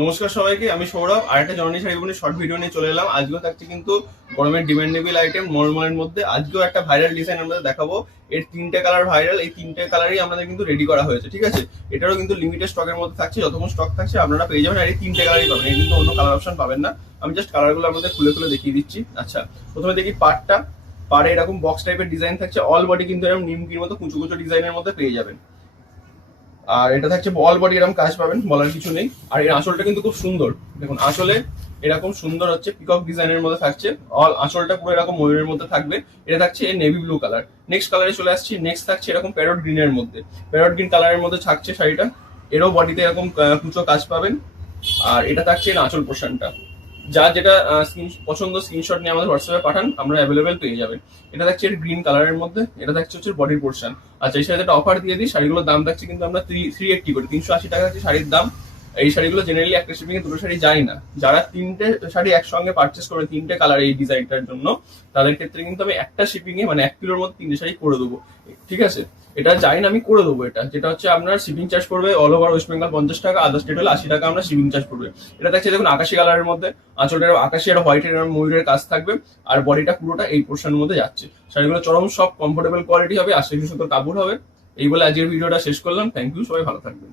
নমস্কার সবাইকে, আমি সৌরভ। আর একটা জননী শাড়ি বোনের শর্ট ভিডিও নিয়ে চলে এলাম। আজকেও থাকছে কিন্তু গরমের ডিমান্ডেবল আইটেম নর্মালের মধ্যে। আজকেও একটা ভাইরাল ডিজাইন আমরা দেখাবো। এর তিনটে কালার ভাইরাল, এই তিনটে কালারই আমাদের কিন্তু রেডি করা হয়েছে, ঠিক আছে। এটারও কিন্তু লিমিটেড স্টকের মধ্যে থাকছে, যতক্ষণ স্টক থাকছে আপনারা পেয়ে যাবেন। আর এই তিনটে কালারই পাবেন, এই কিন্তু অন্য কালার অপশন পাবেন না। আমি জাস্ট কালারগুলো আপনাদের খুলে খুলে দেখিয়ে দিচ্ছি। আচ্ছা, প্রথমে দেখি পাড়টা। পাড়ে এরকম বক্স টাইপের ডিজাইন থাকছে, অল বডি কিন্তু এরকম নিমকির মতো কুচো কুচো ডিজাইনের মধ্যে পেয়ে যাবেন। আর এটা থাকছে বল বডি, এরকম কাজ পাবেন, বলার কিছু নেই। আর এর আঁচলটা কিন্তু খুব সুন্দর, দেখুন আঁচলে এরকম সুন্দর হচ্ছে পিকক ডিজাইনের মধ্যে থাকছে। অল আঁচলটা পুরো এরকম ময়ূরের মধ্যে থাকবে। এটা থাকছে নেভি ব্লু কালার। নেক্সট কালারে চলে আসছি। নেক্সট থাকছে এরকম প্যারট গ্রিনের মধ্যে, প্যারট গ্রিন কালারের মধ্যে থাকছে শাড়িটা। এরও বডিতে এরকম কুচো কাজ পাবেন। আর এটা থাকছে এর আঁচল পোর্শনটা। যা যেটা পছন্দ স্ক্রিনশট নিয়ে আমাদের হোয়াটসঅ্যাপে পাঠান, আমরা অ্যাভেলেবেল পেয়ে যাবেন। এটা থাকছে এর গ্রিন কালারের মধ্যে, এটা থাকছে হচ্ছে বডির পোর্শন। আচ্ছা, এই সাথে একটা অফার দিয়ে দিই। শাড়িগুলোর দাম থাকছে কিন্তু আমরা 380 করে, 380 টাকা হচ্ছে শাড়ির দাম। এই শাড়িগুলো জেনারেলি একটা শিপিং এ দুটো শাড়ি যায় না। যারা তিনটে শাড়ি একসঙ্গে পারচেস করে, তিনটে কালার এই ডিজাইনটার জন্য, তাদের ক্ষেত্রে কিন্তু আমি একটা শিপিং এ মানে 1 কিলোর মধ্যে তিনটে শাড়ি করে দেবো, ঠিক আছে। এটা যাই না আমি করে দেবো। এটা যেটা হচ্ছে আপনার শিপিং চার্জ পড়বে অল ওভার ওয়েস্ট বেঙ্গল 50 টাকা, আদার স্টেট হলে 80 টাকা আমরা শিপিং চার্জ পড়বে। এটা থাকছে দেখুন আকাশি কালারের মধ্যে, আঁচলটা আকাশি আর হোয়াইটের ময়ূরের কাজ থাকবে। আর বডিটা পুরোটা এই পোর্শনের মধ্যে যাচ্ছে। শাড়িগুলো চরম সব কমফোর্টেবল কোয়ালিটি হবে, 80% কাপড় হবে। এই বলে আজকের ভিডিওটা শেষ করলাম। থ্যাংক ইউ, সবাই ভালো থাকবেন।